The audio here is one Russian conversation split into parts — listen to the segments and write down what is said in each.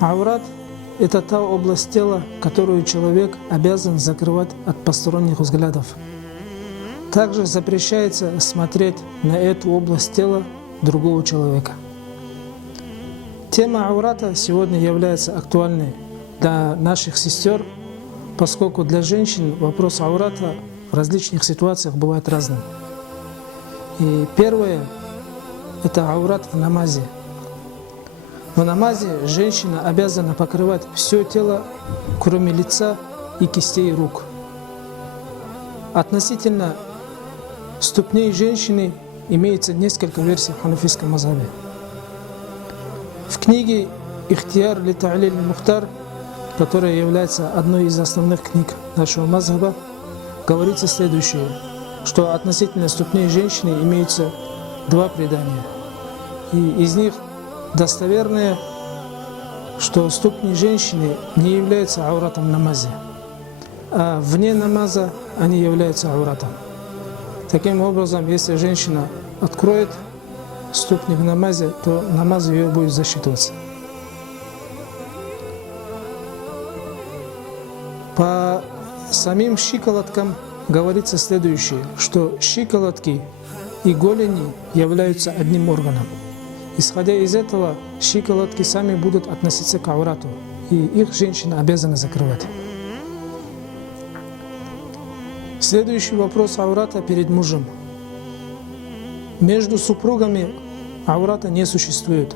Аурат – это та область тела, которую человек обязан закрывать от посторонних взглядов. Также запрещается смотреть на эту область тела другого человека. Тема аурата сегодня является актуальной для наших сестер, поскольку для женщин вопрос аурата в различных ситуациях бывает разным. И первое – это аурат в намазе. В намазе женщина обязана покрывать все тело, кроме лица и кистей рук. Относительно ступней женщины имеется несколько версий в ханафийском мазхабе. В книге «Ихтияр ли та'лиль мухтар», которая является одной из основных книг нашего мазхаба, говорится следующее, что относительно ступней женщины имеются два предания. И из них достоверное, что ступни женщины не являются ауратом в намазе, а вне намаза они являются ауратом. Таким образом, если женщина откроет ступни в намазе, то намаз ее будет засчитываться. По самим щиколоткам говорится следующее, что щиколотки и голени являются одним органом. Исходя из этого, щиколотки сами будут относиться к аурату, и их женщина обязана закрывать. Следующий вопрос аурата перед мужем. Между супругами аурата не существует.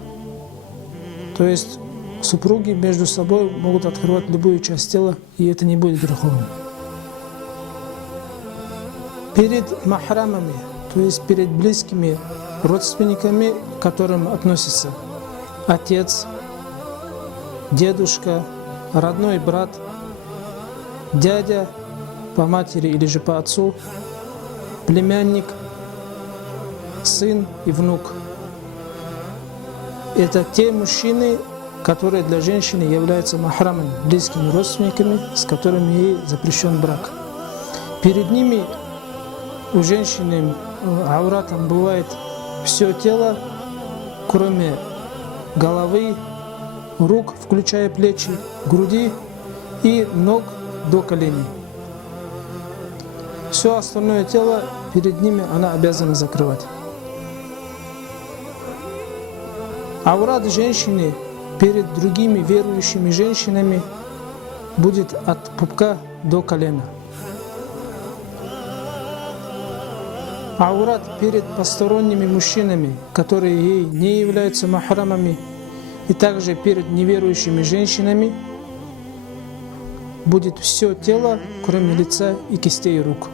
То есть супруги между собой могут открывать любую часть тела, и это не будет греховным. Перед махрамами, то есть перед близкими родственниками, к которым относятся отец, дедушка, родной брат, дядя по матери или же по отцу, племянник, сын и внук. Это те мужчины, которые для женщины являются махрамами, близкими родственниками, с которыми ей запрещен брак. Перед ними у женщины ауратом бывает все тело, кроме головы, рук, включая плечи, груди и ног до коленей. Все остальное тело перед ними она обязана закрывать. Аурат женщины перед другими верующими женщинами будет от пупка до колена. Аурат перед посторонними мужчинами, которые ей не являются махрамами, и также перед неверующими женщинами будет все тело, кроме лица и кистей рук.